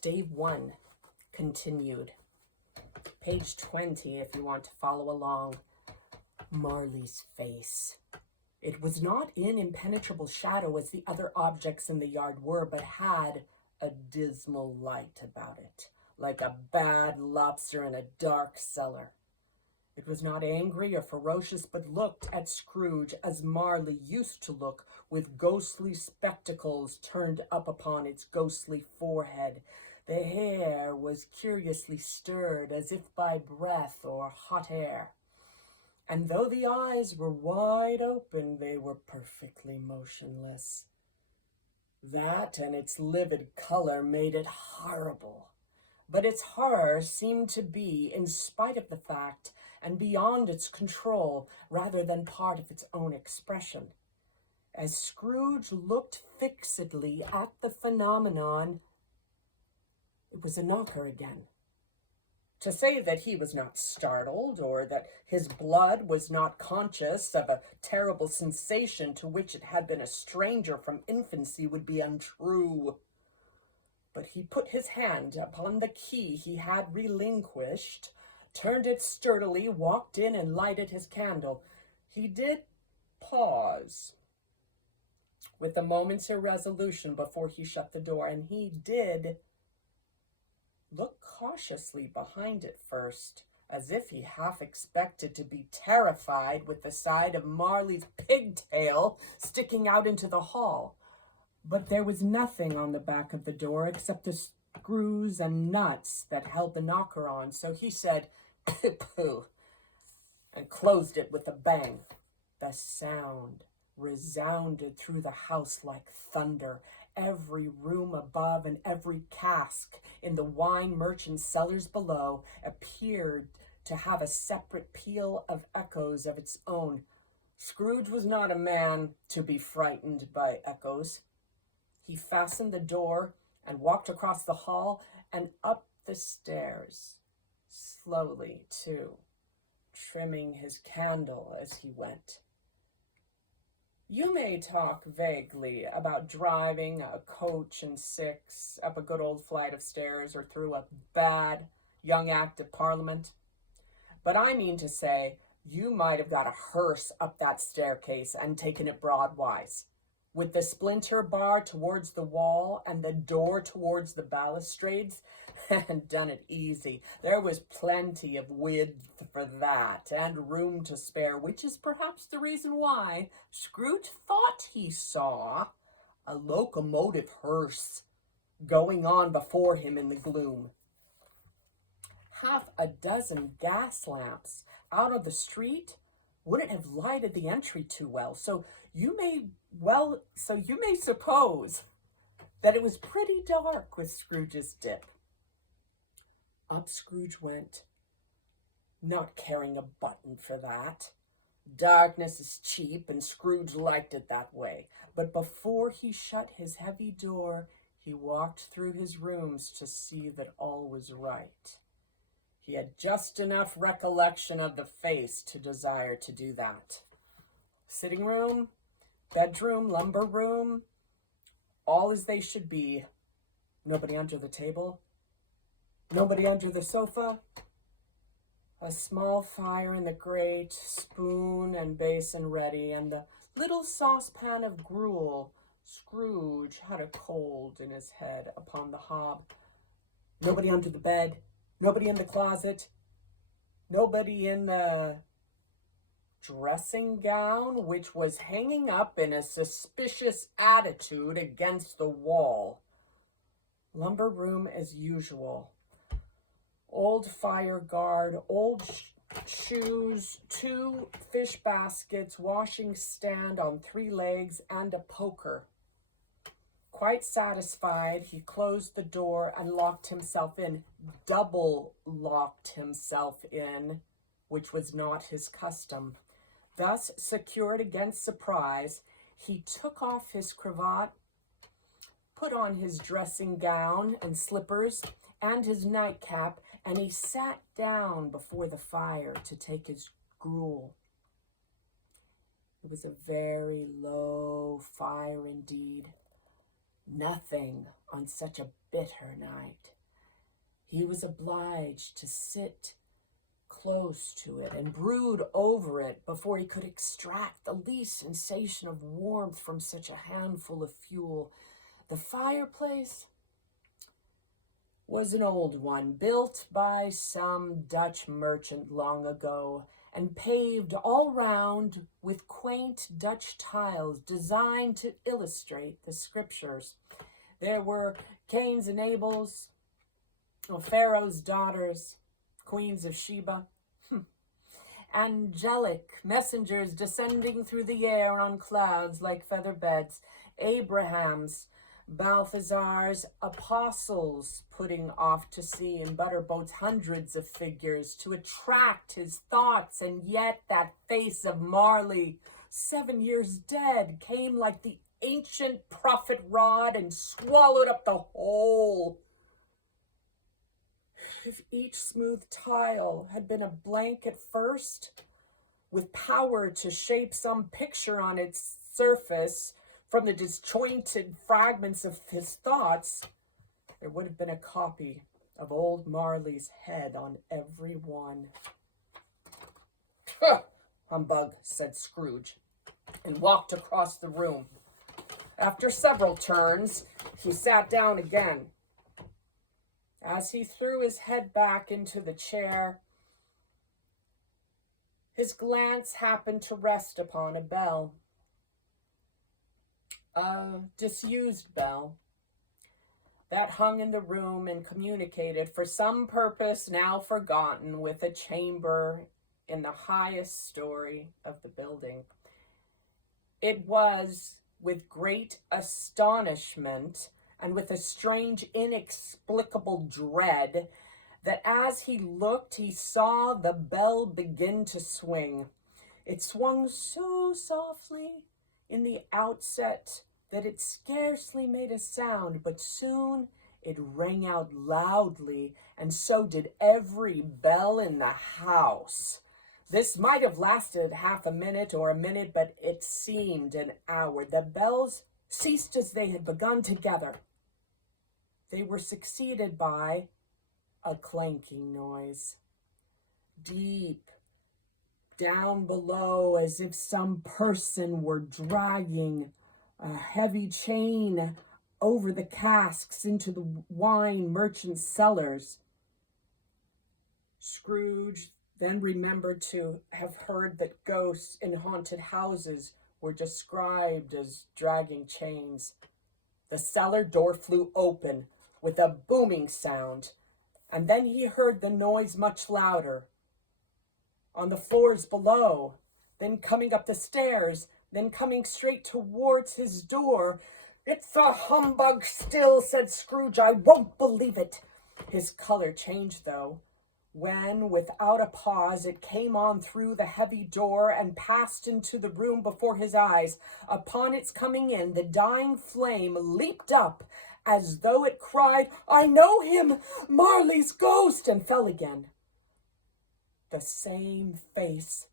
Stave 1 continued. Page 20 if you want to follow along. Marley's face. It was not in impenetrable shadow as the other objects in the yard were, but had a dismal light about it, like a bad lobster in a dark cellar. It was not angry or ferocious, but looked at Scrooge as Marley used to look, with ghostly spectacles turned up upon its ghostly forehead. The hair was curiously stirred, as if by breath or hot air. And though the eyes were wide open, they were perfectly motionless. That and its livid color made it horrible. But its horror seemed to be, in spite of the fact, and beyond its control, rather than part of its own expression. As Scrooge looked fixedly at the phenomenon, it was a knocker again. To say that he was not startled, or that his blood was not conscious of a terrible sensation to which it had been a stranger from infancy, would be untrue. But he put his hand upon the key he had relinquished, turned it sturdily, walked in, and lighted his candle. He did pause, with a moment's irresolution before he shut the door, and he did look cautiously behind it first, as if he half expected to be terrified with the sight of Marley's pigtail sticking out into the hall. But there was nothing on the back of the door except the screws and nuts that held the knocker on, so he said, "Pooh," and closed it with a bang. The sound resounded through the house like thunder. Every room above and every cask in the wine merchant's cellars below appeared to have a separate peal of echoes of its own. Scrooge was not a man to be frightened by echoes. He fastened the door and walked across the hall and up the stairs, slowly too, trimming his candle as he went. You may talk vaguely about driving a coach and six up a good old flight of stairs or through a bad young Act of Parliament, but I mean to say you might have got a hearse up that staircase and taken it broadwise, with the splinter bar towards the wall and the door towards the balustrades, and done it easy. There was plenty of width for that, and room to spare, which is perhaps the reason why Scrooge thought he saw a locomotive hearse going on before him in the gloom. Half a dozen gas lamps out of the street wouldn't have lighted the entry too well, so you may suppose that it was pretty dark with Scrooge's dip. Up Scrooge went, not caring a button for that. Darkness is cheap, and Scrooge liked it that way. But before he shut his heavy door, he walked through his rooms to see that all was right. He had just enough recollection of the face to desire to do that. Sitting room, bedroom, lumber room, all as they should be. Nobody under the table. Nobody under the sofa. A small fire in the grate, spoon and basin ready, and the little saucepan of gruel. Scrooge had a cold in his head upon the hob. Nobody under the bed. Nobody in the closet. Nobody in the dressing gown, which was hanging up in a suspicious attitude against the wall. Lumber room as usual. Old fire guard, old shoes, 2 fish baskets, washing stand on 3 legs, and a poker. Quite satisfied, he closed the door and locked himself in, double locked himself in, which was not his custom. Thus secured against surprise, he took off his cravat, put on his dressing gown and slippers and his nightcap, and he sat down before the fire to take his gruel. It was a very low fire indeed. Nothing on such a bitter night. He was obliged to sit close to it and brood over it before he could extract the least sensation of warmth from such a handful of fuel. The fireplace was an old one, built by some Dutch merchant long ago, and paved all round with quaint Dutch tiles designed to illustrate the scriptures. There were Cain's and Abel's, Pharaoh's daughters, queens of Sheba, angelic messengers descending through the air on clouds like feather beds, Abraham's, Balthazar's, apostles putting off to sea in butter boats, hundreds of figures to attract his thoughts, and yet that face of Marley, 7 years dead, came like the ancient prophet rod and swallowed up the whole. If each smooth tile had been a blank at first, with power to shape some picture on its surface from the disjointed fragments of his thoughts, there would have been a copy of old Marley's head on every one. Humbug, said Scrooge, and walked across the room. After several turns, he sat down again. As he threw his head back into the chair, his glance happened to rest upon a bell. A disused bell that hung in the room and communicated for some purpose now forgotten with a chamber in the highest story of the building. It was with great astonishment and with a strange, inexplicable dread that as he looked, he saw the bell begin to swing. It swung so softly in the outset that it scarcely made a sound, but soon it rang out loudly, and so did every bell in the house. This might have lasted half a minute or a minute, but it seemed an hour. The bells ceased as they had begun together. They were succeeded by a clanking noise, deep down below, as if some person were dragging a heavy chain over the casks into the wine merchant's cellars. Scrooge then remembered to have heard that ghosts in haunted houses were described as dragging chains. The cellar door flew open with a booming sound, and then he heard the noise much louder. On the floors below, then coming up the stairs, then coming straight towards his door. "It's a humbug still," said Scrooge. "I won't believe it." His color changed, though, when, without a pause, it came on through the heavy door and passed into the room before his eyes. Upon its coming in, the dying flame leaped up as though it cried, "I know him, Marley's ghost," and fell again. The same face,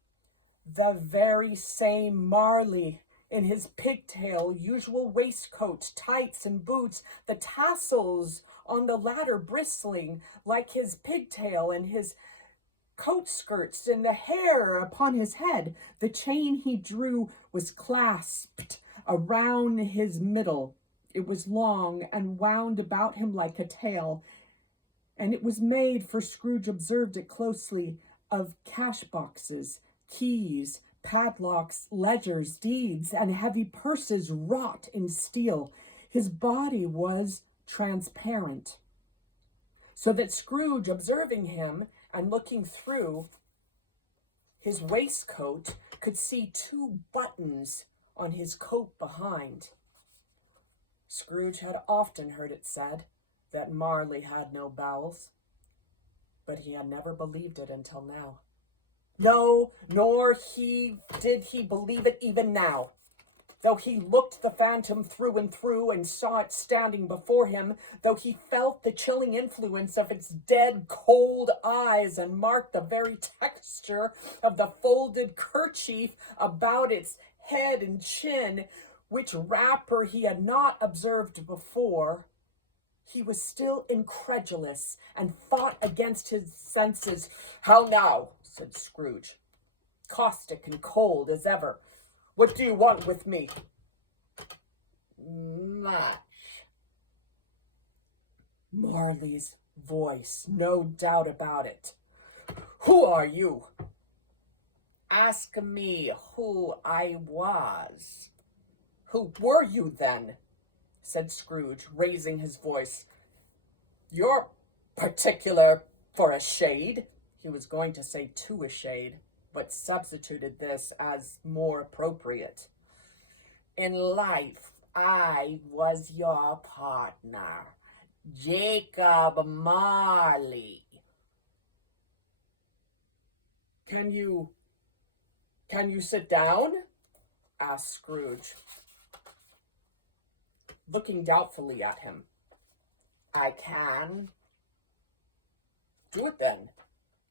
the very same Marley, in his pigtail, usual waistcoat, tights, and boots, the tassels on the latter bristling like his pigtail, and his coat skirts, and the hair upon his head. The chain he drew was clasped around his middle. It was long and wound about him like a tail, and it was made, for Scrooge observed it closely, of cash boxes, keys, padlocks, ledgers, deeds, and heavy purses wrought in steel. His body was transparent, so that Scrooge, observing him and looking through his waistcoat, could see 2 buttons on his coat behind. Scrooge had often heard it said that Marley had no bowels, but he had never believed it until now. No, nor did he believe it even now. Though he looked the phantom through and through and saw it standing before him, though he felt the chilling influence of its dead, cold eyes and marked the very texture of the folded kerchief about its head and chin, which wrapper he had not observed before, he was still incredulous and fought against his senses. "How now?" said Scrooge, caustic and cold as ever. "What do you want with me?" "Much." Marley's voice, no doubt about it. "Who are you?" "Ask me who I was." "Who were you, then?" said Scrooge, raising his voice. "You're particular for a shade." He was going to say to a shade, but substituted this as more appropriate. "In life, I was your partner, Jacob Marley." Can you sit down?" asked Scrooge, looking doubtfully at him. "I can." "Do it then."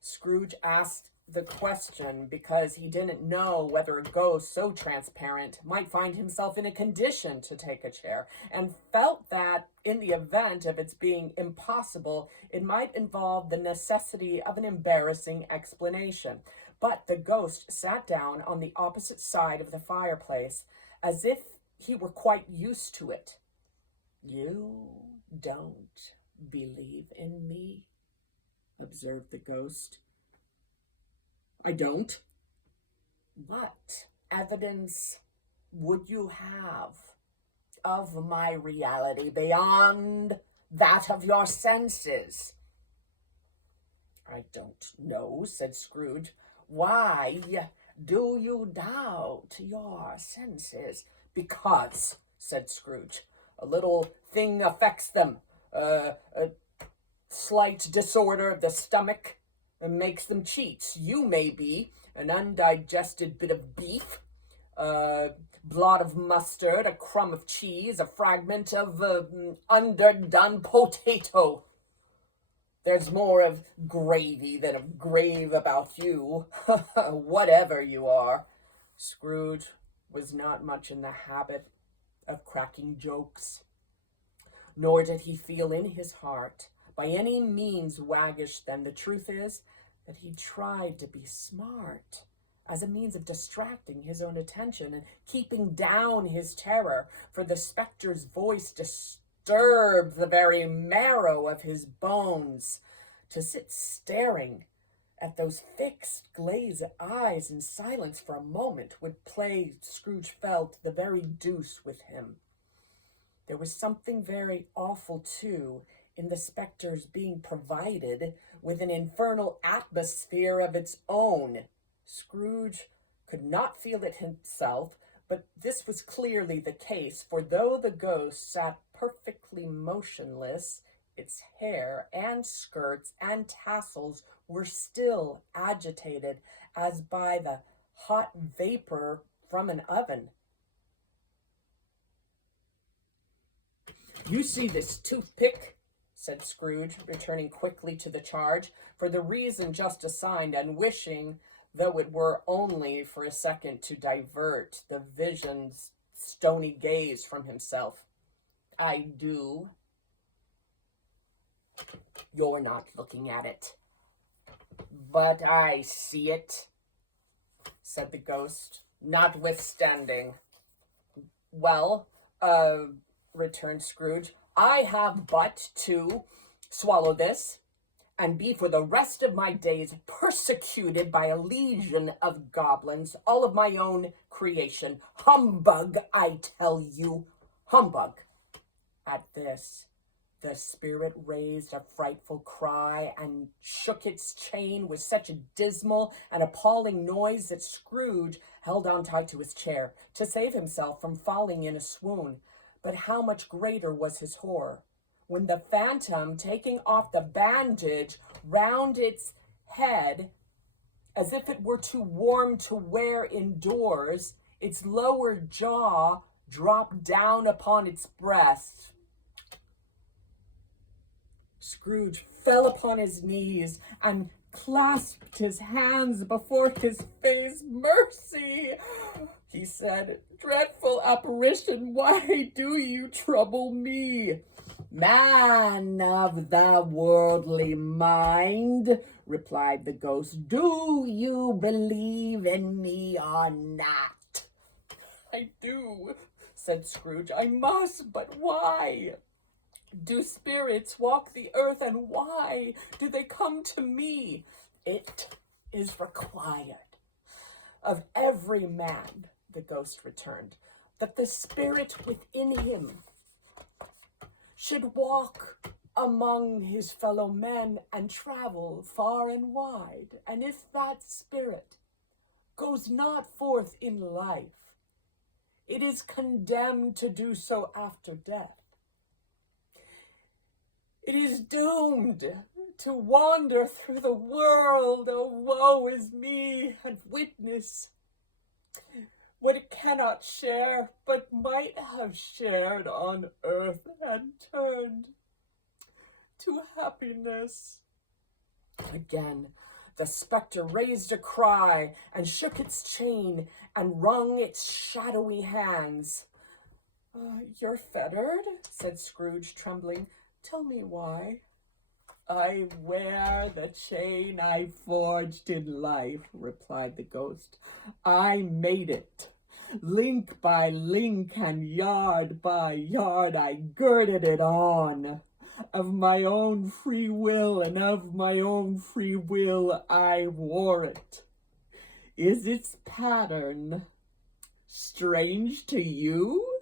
Scrooge asked the question because he didn't know whether a ghost so transparent might find himself in a condition to take a chair, and felt that, in the event of its being impossible, it might involve the necessity of an embarrassing explanation. But the ghost sat down on the opposite side of the fireplace, as if he were quite used to it. "You don't believe in me?" observed the ghost. "I don't." "What evidence would you have of my reality beyond that of your senses?" "I don't know," said Scrooge. "Why do you doubt your senses?" "Because," said Scrooge, "a little thing affects them. A slight disorder of the stomach makes them cheats. You may be an undigested bit of beef, a blot of mustard, a crumb of cheese, a fragment of underdone potato. There's more of gravy than of grave about you, whatever you are." Scrooge was not much in the habit of cracking jokes, nor did he feel in his heart by any means waggish then. The truth is that he tried to be smart as a means of distracting his own attention and keeping down his terror, for the spectre's voice disturbed the very marrow of his bones. To sit staring at those fixed, glazed eyes in silence for a moment would play, Scrooge felt, the very deuce with him. There was something very awful, too, in the spectre's being provided with an infernal atmosphere of its own. Scrooge could not feel it himself, but this was clearly the case, for though the ghost sat perfectly motionless, its hair and skirts and tassels were still agitated as by the hot vapor from an oven. "You see this toothpick?" said Scrooge, returning quickly to the charge, for the reason just assigned, and wishing, though it were only for a second, to divert the vision's stony gaze from himself. "I do." "You're not looking at it." "But I see it," said the ghost, notwithstanding. "Well, returned Scrooge, "I have but to swallow this, and be for the rest of my days persecuted by a legion of goblins, all of my own creation. Humbug, I tell you, humbug." At this, the spirit raised a frightful cry and shook its chain with such a dismal and appalling noise that Scrooge held on tight to his chair to save himself from falling in a swoon. But how much greater was his horror when the phantom, taking off the bandage round its head, as if it were too warm to wear indoors, its lower jaw dropped down upon its breast. Scrooge fell upon his knees and clasped his hands before his face. "Mercy! he said. "Dreadful apparition, why do you trouble me?" "Man of the worldly mind," replied the ghost, "do you believe in me or not?" "I do," said Scrooge. "I must, but why? Do spirits walk the earth, and why do they come to me?" "It is required of every man," the ghost returned, "that the spirit within him should walk among his fellow men and travel far and wide. And if that spirit goes not forth in life, it is condemned to do so after death. It is doomed to wander through the world, oh woe is me, and witness what it cannot share, but might have shared on earth and turned to happiness." Again, the spectre raised a cry and shook its chain and wrung its shadowy hands. "You're fettered," said Scrooge, trembling. "Tell me why." "I wear the chain I forged in life," replied the ghost. "I made it. Link by link and yard by yard I girded it on. Of my own free will, and of my own free will I wore it. Is its pattern strange to you?"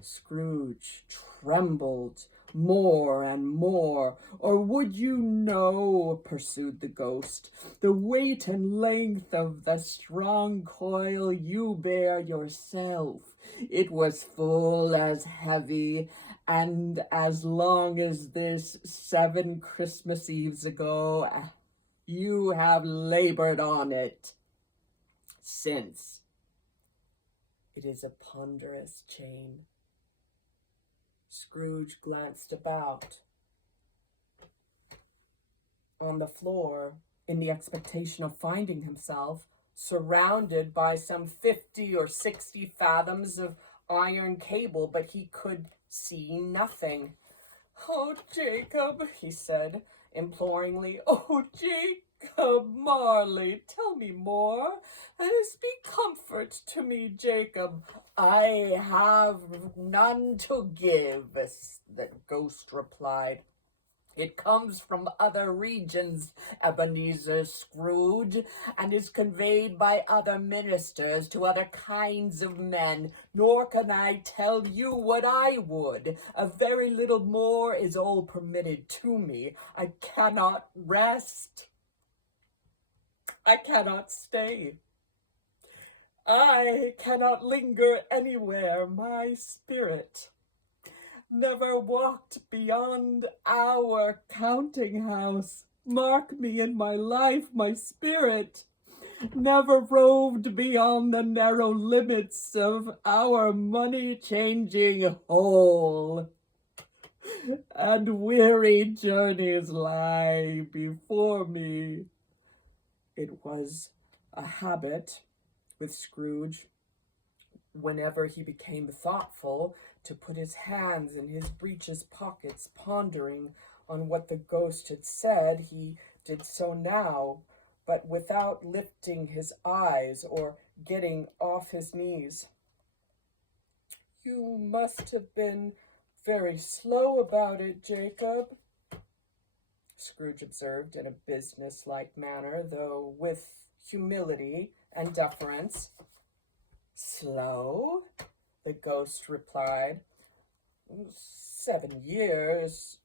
Scrooge trembled more and more. "Or would you know," pursued the ghost, "the weight and length of the strong coil you bear yourself? It was full as heavy and as long as this 7 Christmas Eves ago. You have labored on it since. It is a ponderous chain." Scrooge glanced about on the floor in the expectation of finding himself surrounded by some 50 or 60 fathoms of iron cable, but he could see nothing. "Oh, Jacob," he said imploringly, "oh, Jacob Marley, tell me more, and speak comfort to me, Jacob." "I have none to give," the ghost replied. "It comes from other regions, Ebenezer Scrooge, and is conveyed by other ministers to other kinds of men, nor can I tell you what I would. A very little more is all permitted to me. I cannot rest. I cannot stay. I cannot linger anywhere. My spirit never walked beyond our counting house. Mark me in my life, my spirit never roved beyond the narrow limits of our money-changing hole. And weary journeys lie before me." It was a habit with Scrooge, whenever he became thoughtful, to put his hands in his breeches pockets, pondering on what the ghost had said. He did so now, but without lifting his eyes or getting off his knees. "You must have been very slow about it, Jacob," Scrooge observed in a business-like manner, though with humility and deference. "Slow?" the ghost replied. 7 years,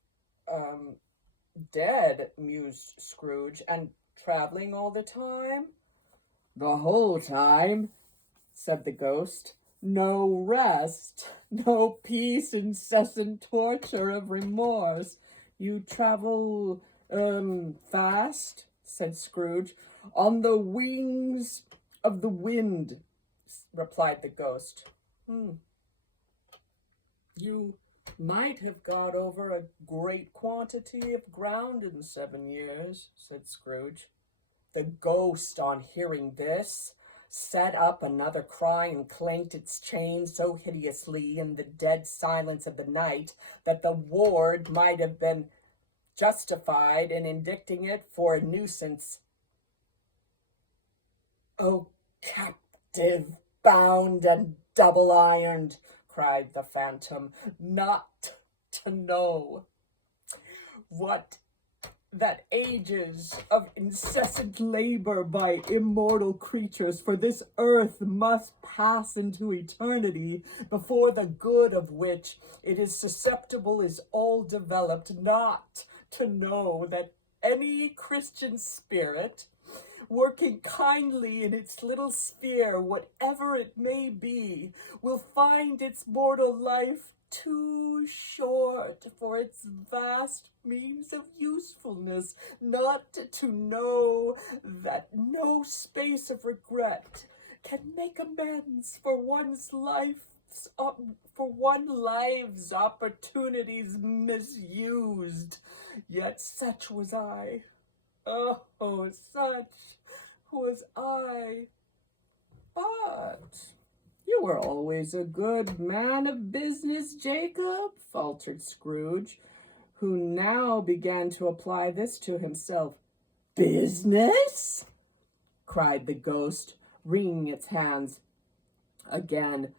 dead," mused Scrooge. "And traveling all the time?" "The whole time," said the ghost. "No rest, no peace, incessant torture of remorse." "You travel, fast?" said Scrooge. "On the wings of the wind," replied the ghost. "You might have got over a great quantity of ground in 7 years," said Scrooge. The ghost, on hearing this, set up another cry and clanked its chain so hideously in the dead silence of the night that the ward might have been justified in indicting it for a nuisance. "O captive, bound and double-ironed," cried the phantom, "not to know what that ages of incessant labor by immortal creatures for this earth must pass into eternity, before the good of which it is susceptible is all developed, not to know that any Christian spirit, working kindly in its little sphere, whatever it may be, will find its mortal life too short for its vast means of usefulness, not to know that no space of regret can make amends for one life's opportunities misused. Yet such was I. Oh, such was I. But you were always a good man of business, Jacob, faltered Scrooge, who now began to apply this to himself. "Business?" cried the ghost, wringing its hands again.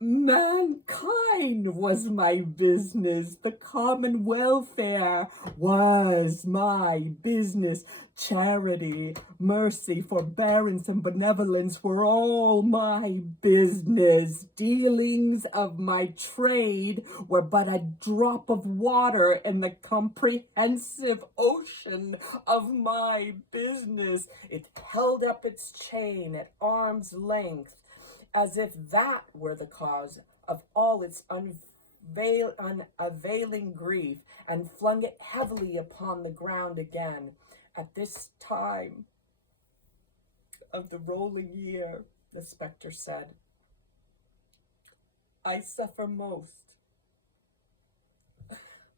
"Mankind was my business. The common welfare was my business. Charity, mercy, forbearance, and benevolence were all my business. Dealings of my trade were but a drop of water in the comprehensive ocean of my business." It held up its chain at arm's length, as if that were the cause of all its unavailing grief, and flung it heavily upon the ground again. "At this time of the rolling year," the spectre said, "I suffer most.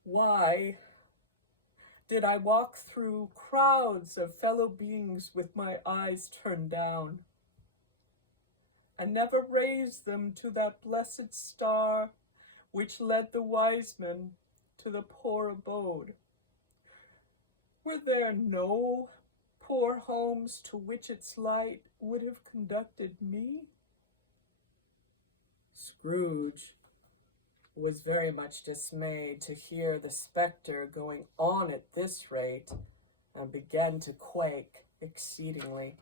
Why did I walk through crowds of fellow beings with my eyes turned down, and never raise them to that blessed star which led the wise men to the poor abode? Were there no poor homes to which its light would have conducted me?" Scrooge was very much dismayed to hear the spectre going on at this rate, and began to quake exceedingly.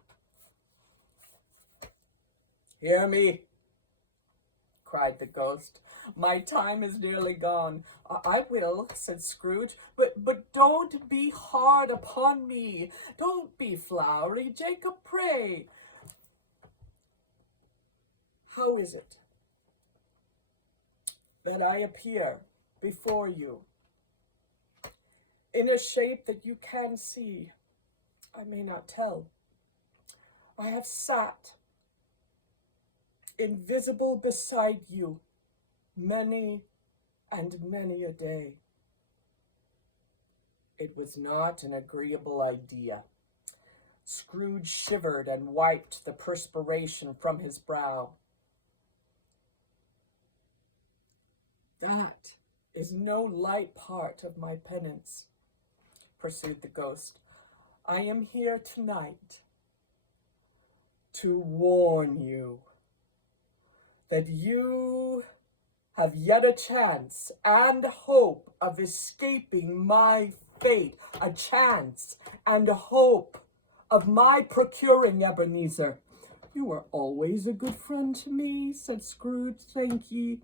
"Hear me," cried the ghost. "My time is nearly gone." "I will," said Scrooge, but don't be hard upon me. Don't be flowery, Jacob, pray. How is it that I appear before you in a shape that you can see? I may not tell. I have sat invisible beside you many and many a day." It was not an agreeable idea. Scrooge shivered and wiped the perspiration from his brow. "That is no light part of my penance," pursued the ghost. "I am here tonight to warn you that you have yet a chance and hope of escaping my fate, a chance and hope of my procuring Ebenezer." "You were always a good friend to me," said Scrooge. "Thank ye."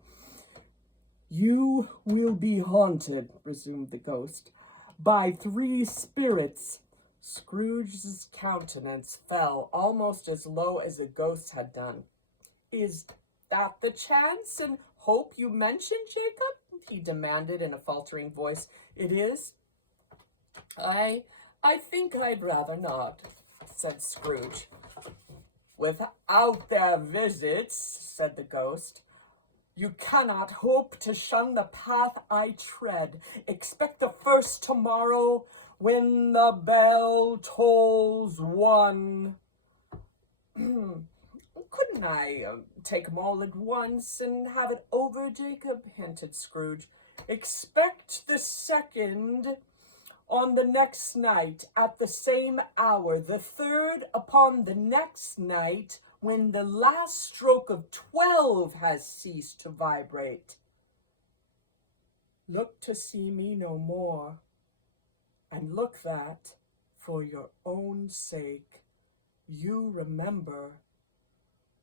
"You will be haunted," resumed the ghost, "by 3 spirits." Scrooge's countenance fell almost as low as the ghost's had done. "Is that the chance and hope you mentioned, Jacob?" he demanded in a faltering voice. "It is? I think I'd rather not," said Scrooge. "Without their visits," said the ghost, "you cannot hope to shun the path I tread. Expect the first tomorrow when the bell tolls 1. Couldn't I take 'em all at once and have it over, Jacob? Hinted Scrooge. Expect the second on the next night at the same hour, the third upon the next night when the last stroke of 12 has ceased to vibrate. Look to see me no more, and look that, for your own sake, you remember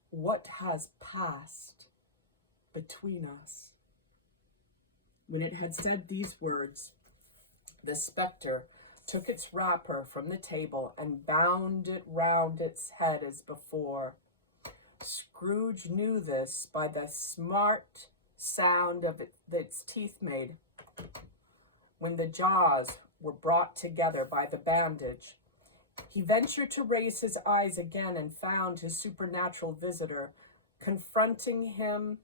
what has passed between us. When it had said these words, the spectre took its wrapper from the table and bound it round its head as before. Scrooge knew this by the smart sound of its teeth made when the jaws were brought together by the bandage. He ventured to raise his eyes again and found his supernatural visitor confronting him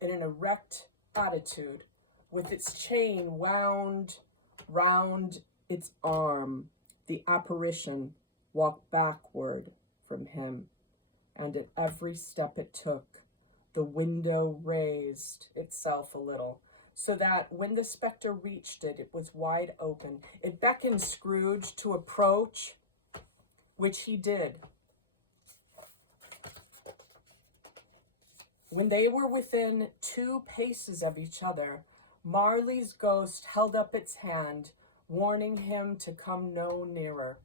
in an erect attitude, with its chain wound round its arm. The apparition walked backward from him, and at every step it took, the window raised itself a little, so that when the spectre reached it, it was wide open. It beckoned Scrooge to approach, which he did. When they were within 2 paces of each other, Marley's ghost held up its hand, warning him to come no nearer.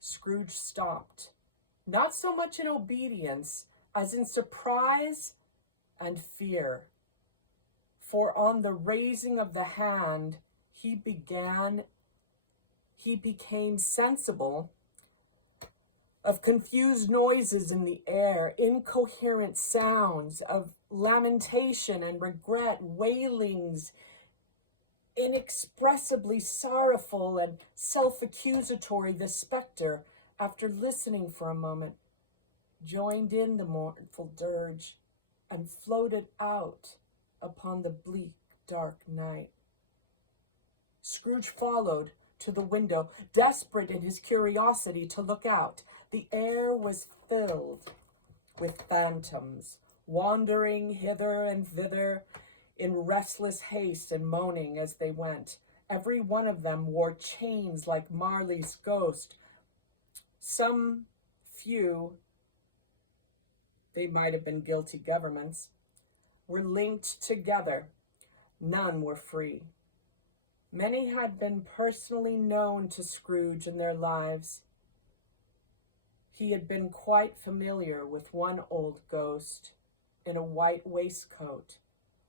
Scrooge stopped, not so much in obedience as in surprise and fear. For on the raising of the hand, he became sensible of confused noises in the air, incoherent sounds of lamentation and regret, wailings, inexpressibly sorrowful and self-accusatory. The spectre, after listening for a moment, joined in the mournful dirge and floated out upon the bleak, dark night. Scrooge followed to the window, desperate in his curiosity to look out. The air was filled with phantoms, wandering hither and thither in restless haste and moaning as they went. Every one of them wore chains like Marley's ghost. Some few, they might have been guilty governments, were linked together. None were free. Many had been personally known to Scrooge in their lives. He had been quite familiar with one old ghost in a white waistcoat